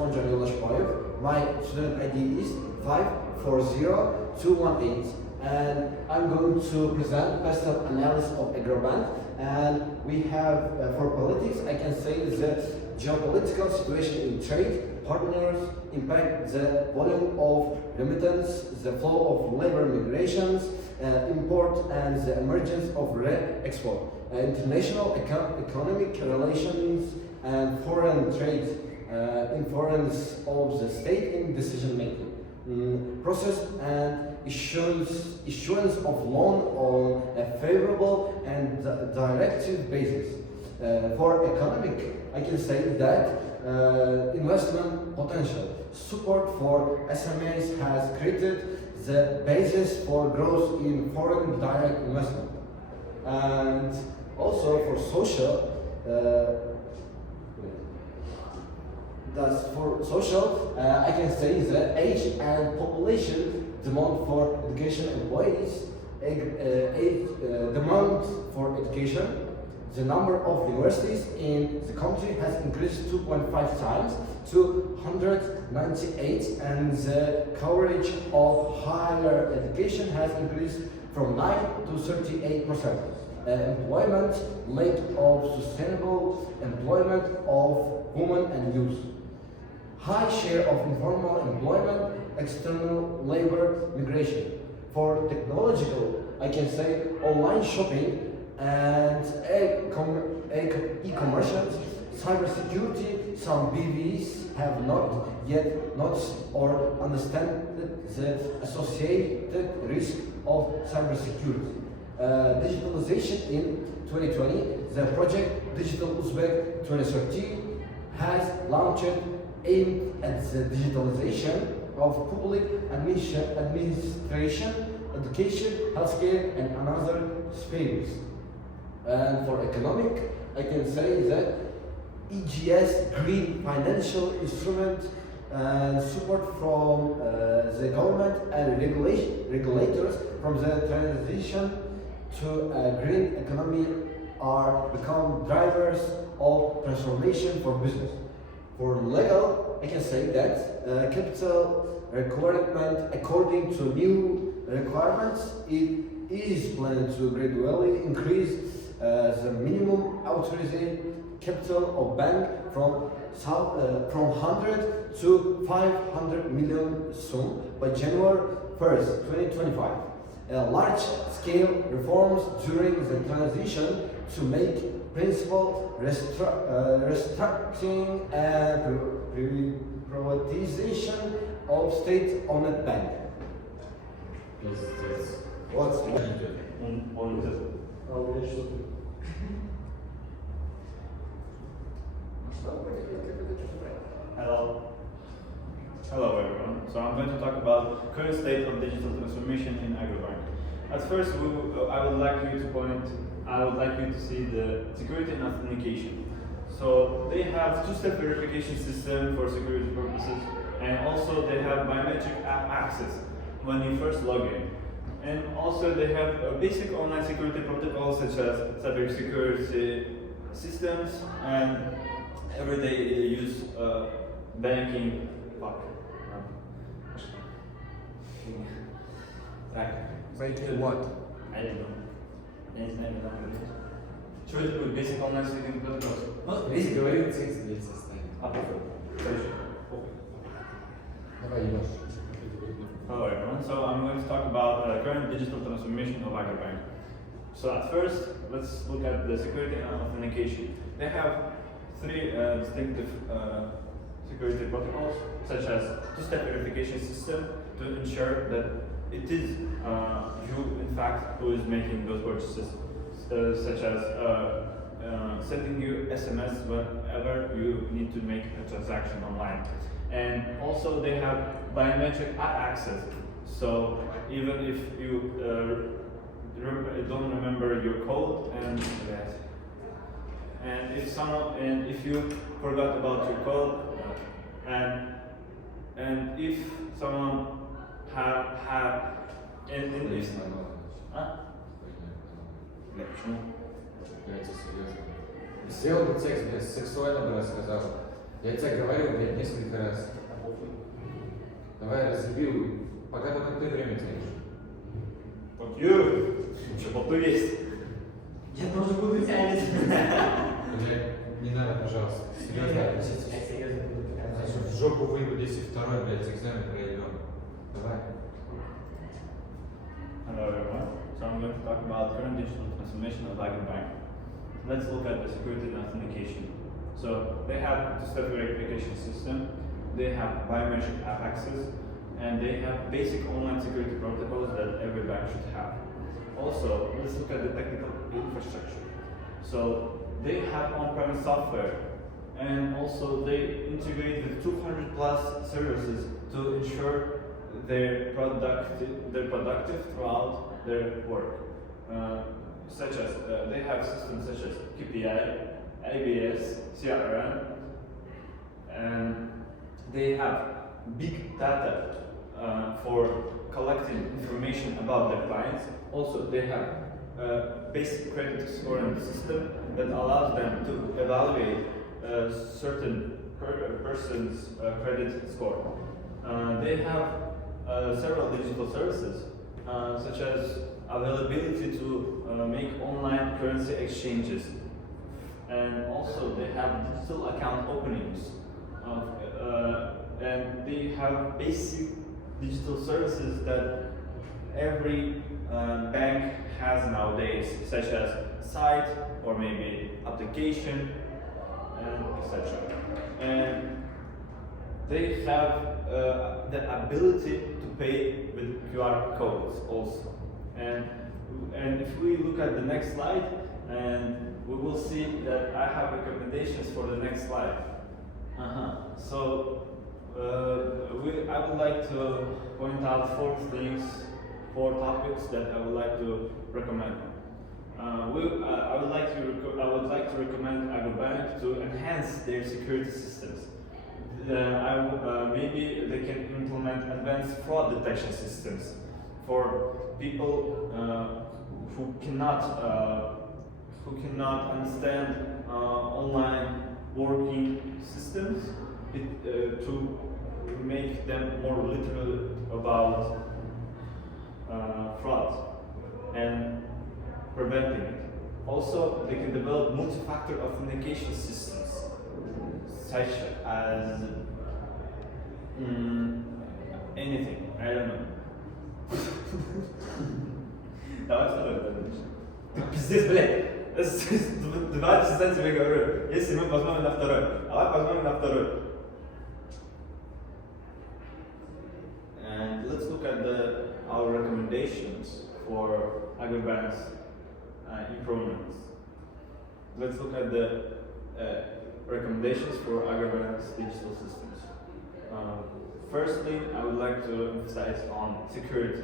Osman My student ID is 540218, and I'm going to present personal analysis of Agrobank. And we have, for politics, I can say the geopolitical situation in trade partners impact the volume of remittance, the flow of labor migrations, import, and the emergence of re-export, international economic relations, and foreign trade influence of the state in decision-making process and issuance of loan on a favorable and directive basis. For economic, I can say that investment potential support for SMEs has created the basis for growth in foreign direct investment. And also for social, I can say the age and population demand for education employees, demand for education. The number of universities in the country has increased 2.5 times to 198, and the coverage of higher education has increased from 9 to 38%. Employment rate of sustainable employment of women and youth. High share of informal employment, external labor migration. For technological, I can say online shopping and e-commerce, cybersecurity. Some BVs have not yet noticed or understand the associated risk of cybersecurity. Digitalization in 2020, the project Digital Uzbek 2030 has launched aimed at the digitalization of public administration, education, healthcare, and another spheres. And for economic, I can say that EGS green financial instrument and support from the government and regulators from the transition to a green economy are become drivers of transformation for business. For legal, I can say that capital requirement according to new requirements, it is planned to gradually increase the minimum authorized capital of bank from 100 to 500 million soon by January 1st, 2025. Large-scale reforms during the transition to make principal restructuring and privatization of state-owned bank. What's Hello everyone. So I'm going to talk about current state of digital transformation in Agrobank. At first, I would like you to see the security and authentication. So they have two-step verification system for security purposes, and also they have biometric app access when you first log in. And also they have basic online security protocols such as cybersecurity systems and everyday use banking. Banking what? I don't know. Что это будет? Basic online security protocols? Если говорил, текст здесь состоит. Hello everyone. So I'm going to talk about current digital transformation of Agrobank. So at first, let's look at the security and authentication. They have three distinctive security protocols, such as two-step verification system to ensure that it is you, in fact, who is making those purchases, such as sending you SMS whenever you need to make a transaction online. And also they have biometric app access. So even if you don't remember your code and if you forgot about your code and if someone Сделал бы текст, сексуально бы рассказал. Я тебе говорил, блядь, несколько раз. Давай разъеби, пока только ты время тянешь. Fuck you! Еще болту есть. Я тоже буду тянуть. Блядь, не надо, пожалуйста. Серьезно Я относитесь. серьезно буду Даже в жопу выебу, если второй, блядь, экзамен пройдем. Давай. Hello everyone. So I'm going to talk about current digital transformation of Bank. Let's look at the security and authentication. So they have two-step verification system, they have biometric app access, and they have basic online security protocols that every bank should have. Also, let's look at the technical infrastructure. So they have on-premise software, and also they integrate with 200 plus services to ensure they're productive throughout their work. Such as they have systems such as KPI, ABS, CRM, and they have big data for collecting information about their clients. Also, they have basic credit scoring system that allows them to evaluate a certain person's credit score. They have several digital services, such as availability to make online currency exchanges, and also they have digital account openings, and they have basic digital services that every bank has nowadays, such as site or maybe application, and etc. And they have the ability to pay with QR codes also. And if we look at the next slide, and we will see that I have recommendations for the next slide. So I would like to point out four topics that I would like to recommend. I would like to recommend Agrobank to enhance their security systems. Maybe they can implement advanced fraud detection systems for people who cannot understand online working systems, to make them more literate about fraud and preventing it. Also, they can develop multi-factor authentication systems, such as anything. I don't know. Давай второй, пиздец, блядь. 2 часа тебе говорю. Если мы посмотрим на второй. Давай посмотрим на второй. And let's look at our recommendations for Agrobank's improvements. Let's look at the recommendations for Agrobank's digital systems. Firstly, I would like to emphasize on security.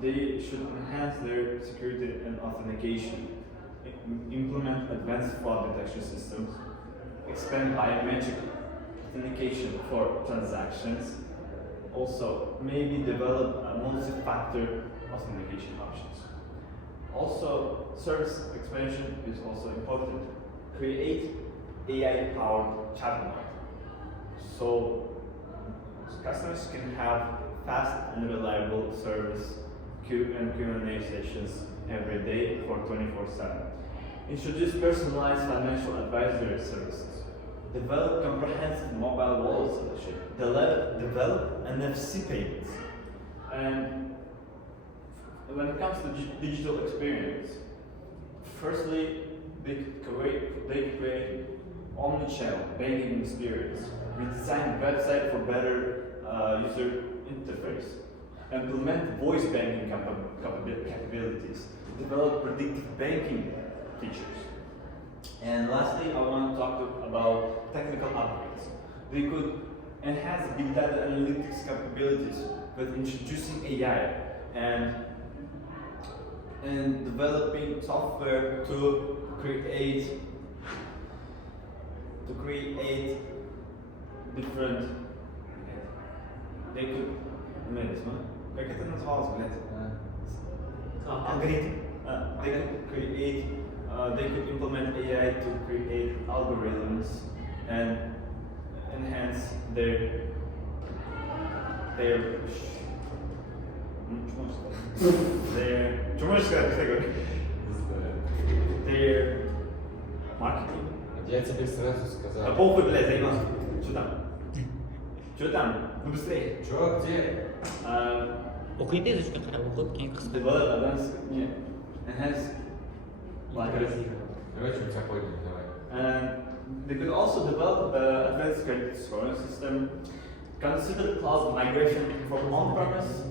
They should enhance their security and authentication, implement advanced fraud detection systems, expand biometric authentication for transactions, also maybe develop a multi-factor authentication options. Also, service expansion is also important. Create AI-powered chatbot, so customers can have fast and reliable service Q&A sessions every day for 24/7. Introduce personalized financial advisory services. Develop comprehensive mobile wallet solution. Develop NFC payments. And when it comes to digital experience, firstly, they create omni-channel banking experience. Redesign website for better user interface. Implement voice banking capabilities. Develop predictive banking features. And lastly, I want to talk about technical upgrades. They could enhance big data analytics capabilities with introducing AI and developing software to create different. They could. Как это называлось, блядь? Алгоритм. They could implement AI to create algorithms and enhance their their маркетинг. Я тебе сразу А сказал. похуй, блядь, заебался. Что там? Что там? Ну быстрее. Чё, где? Оқиды өшке қарап оқып, кейін қысқа. Develop advanced, не, enhance. Короче, у тебя пойдет, давай. And they could also develop an advanced credit scoring system, consider cloud migration for on-premise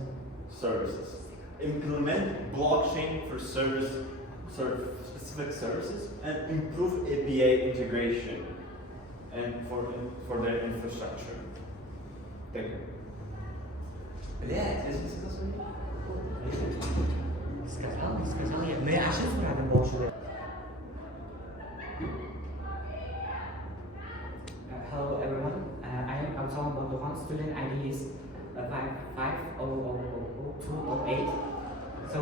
services, implement blockchain for specific services, and improve API integration and for their infrastructure. Thank you. Блядь, сказал я. Ну я ошибку надо было. Hello everyone, I am Absalom Batuhan, student ID is 5500208. So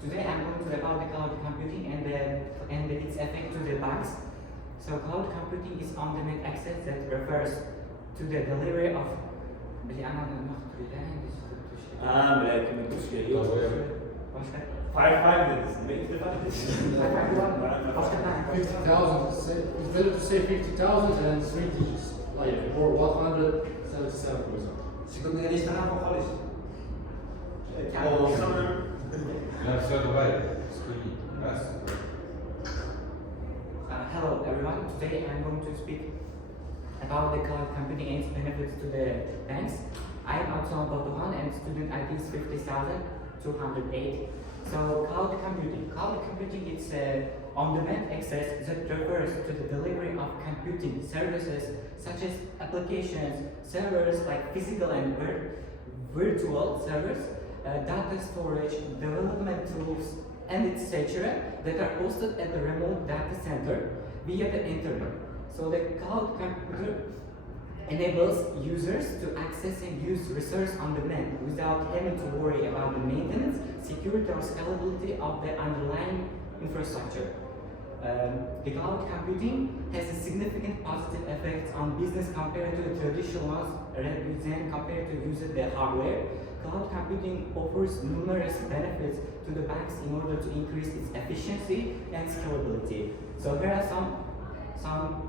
today I'm going to talk about the cloud computing and its effect to the banks. So cloud computing is on-demand access that refers to the delivery of Блядь, мы тушки. Five minutes. Make the 5 minutes. 50,000, it's better to say 50,000 and 3 digits, like, or 177 for example. Секундная листа нам походит. Ну все, давай, скуни. Раз. Hello everyone, today I'm going to speak about the cloud computing and its benefits to the banks. I am Absalom Batuhan and student ID is 50,208. So cloud computing is on-demand access that refers to the delivery of computing services such as applications, servers like physical and virtual servers, data storage, development tools, and etc. that are hosted at the remote data center via the internet. So the cloud computer enables users to access and use resources on demand without having to worry about the maintenance, security, or scalability of the underlying infrastructure. The cloud computing has a significant positive effects on business compared to the traditional ones rather than compared to using the hardware. Cloud computing offers numerous benefits to the banks in order to increase its efficiency and scalability. So here are some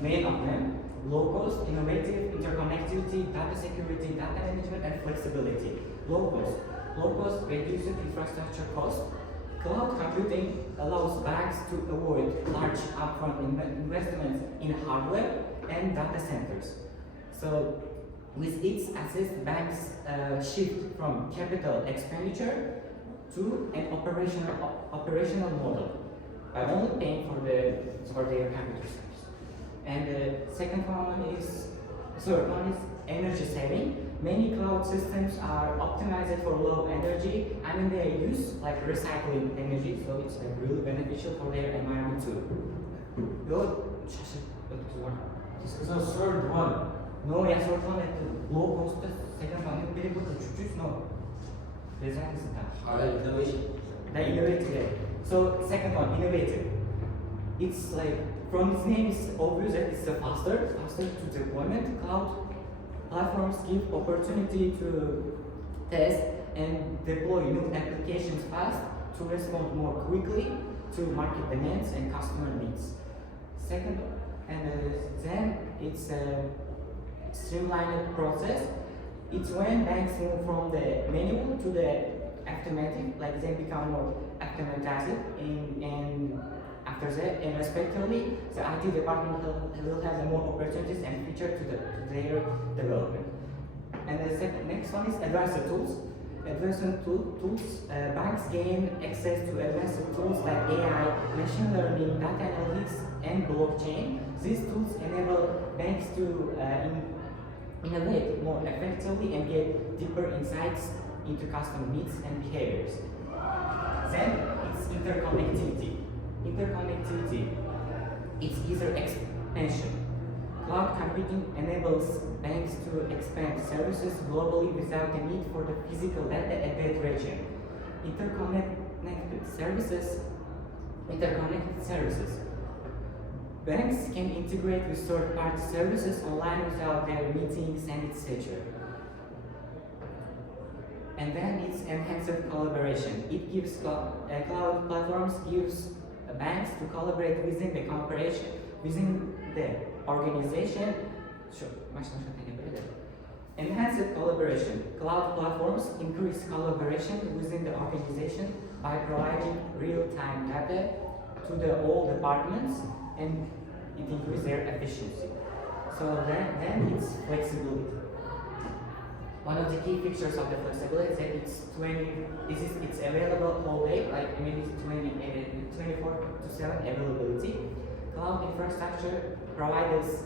main of them. Low cost, innovative, interconnectivity, data security, data management, and flexibility. Low cost reduces infrastructure cost. Cloud computing allows banks to avoid large upfront investments in hardware and data centers. So with its access, banks shift from capital expenditure to an operational model by only paying for their computers. And the third one is energy saving. Many cloud systems are optimized for low energy. I mean, they use like recycling energy, so it's like really beneficial for their environment too. Ты сказал third one. No, я third one это low cost, second one я перепутал чуть-чуть, но без разницы там. Innovation. The innovative. So second one, innovative. It's like from its name, it's obvious that it's faster to deployment. Cloud platforms give opportunity to test and deploy new applications fast to respond more quickly to market demands and customer needs. Second, and then it's a streamlined process. It's when banks move from the manual to the automatic, like they become more automatized and after that, and respectively, the IT department will have the more opportunities and features to their development. And the next one is advanced tools. Advanced tools, banks gain access to advanced tools like AI, machine learning, data analytics, and blockchain. These tools enable banks to innovate more effectively and get deeper insights into customer needs and behaviors. Then it's interconnectivity. It's either expansion. Cloud computing enables banks to expand services globally without the need for the physical data at that region. Interconnected services Banks can integrate with third-party services online without their meetings and etc. And then it's enhanced collaboration. It gives cloud platforms gives banks to collaborate within the cooperation within the organization. Enhanced collaboration. Cloud platforms increase collaboration within the organization by providing real-time data to all departments, and it increases their efficiency. So then it's flexibility. One of the key features of the flexibility is that it's available all day, like maybe 24/7 availability. Cloud infrastructure provides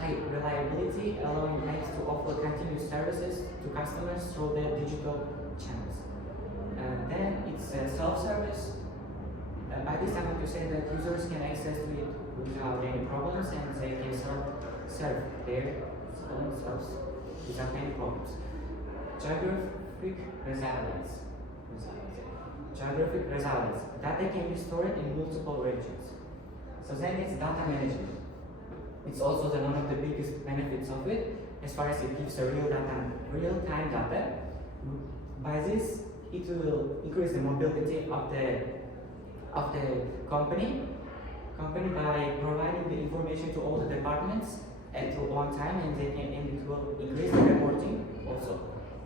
high reliability, allowing banks to offer continuous services to customers through their digital channels. Then it's self-service. By this I want to say that users can access to it without any problems, and they can serve their own selves without any problems. Geographic resilience. Geographic resilience. Data can be stored in multiple regions. So then it's data management. It's also one of the biggest benefits of it, as far as it gives a real-time data. By this, it will increase the mobility of the company by providing the information to all the departments at one time, and it will increase the reporting also.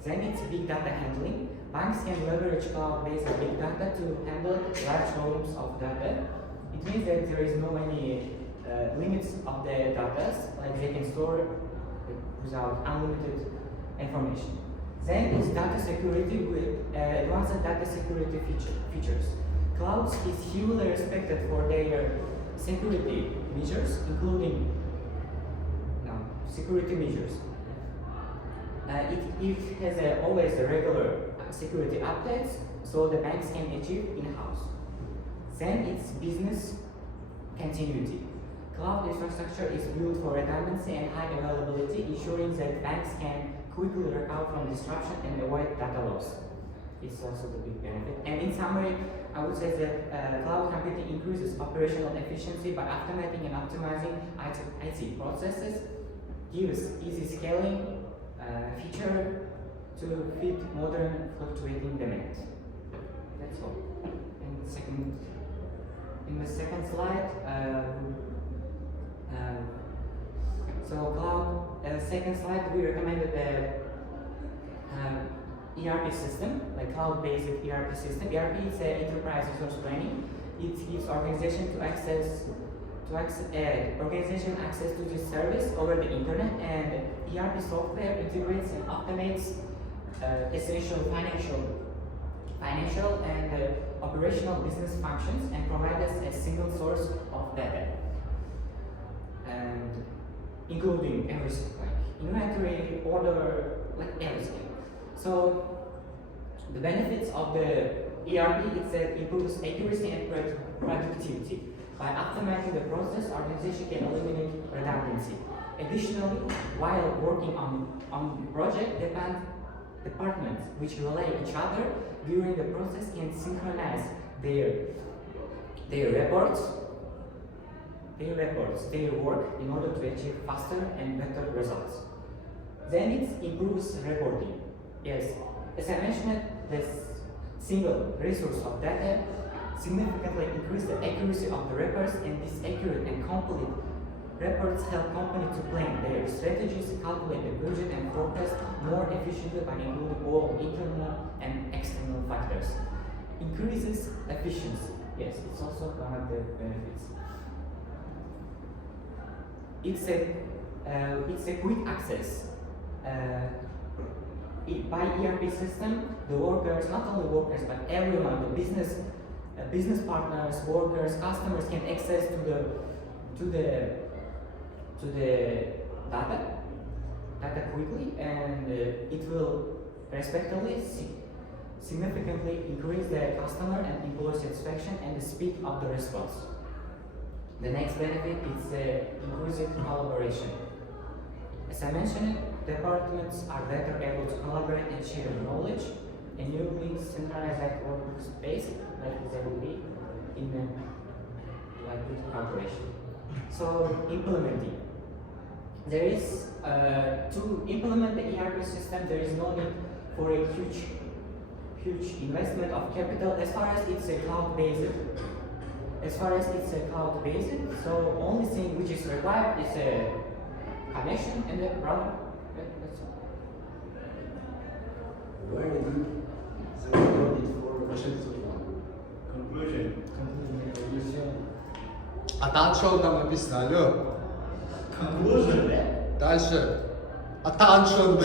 Then it's big data handling. Banks can leverage cloud-based big data to handle large volumes of data. It means that there is no any limits of the data, like they can store without unlimited information. Then is data security with advanced data security features. Clouds is heavily respected for their security measures, including security measures. It has always regular security updates, so the banks can achieve in-house. Then it's business continuity. Cloud infrastructure is built for redundancy and high availability, ensuring that banks can quickly recover from disruption and avoid data loss. It's also the big benefit. And in summary, I would say that cloud computing increases operational efficiency by automating and optimizing IT processes, gives easy scaling feature to fit modern fluctuating demand. That's all. In the second slide, so cloud, second slide, we recommended the ERP system, like cloud-based ERP system. ERP is enterprise resource planning. It gives organization access to this service over the internet, and ERP software integrates and automates essential financial and operational business functions, and provides us a single source of data, and including everything like inventory, order, like everything. So the benefits of the ERP is that it improves accuracy and productivity. By optimizing the process, organization can eliminate redundancy. Additionally, while working on the project, departments which rely on each other during the process can synchronize their reports, their work in order to achieve faster and better results. Then it improves reporting. Yes, as I mentioned, this single resource of data significantly increase the accuracy of the reports, and these accurate and complete reports help companies to plan their strategies, calculate the budget, and forecast more efficiently by including all internal and external factors. Increases efficiency. Yes, it's also one of the benefits. It's a quick access. By ERP system, the workers, not only workers, but everyone, the business partners, workers, customers can access to the data quickly, and it will respectively significantly increase the customer and employee satisfaction and the speed of the response. The next benefit is increased collaboration. As I mentioned, departments are better able to collaborate and share knowledge, and you will centralize that workspace like they will be in like good cooperation. So implementing. There is to implement the ERP system. There is no need for a huge investment of capital as far as it's a cloud-based. So only thing which is required is a connection and a router. That's all. Very good. So we don't need for questions. Conclusion. А дальше там написано, алло. Conclusion. Дальше. Attention.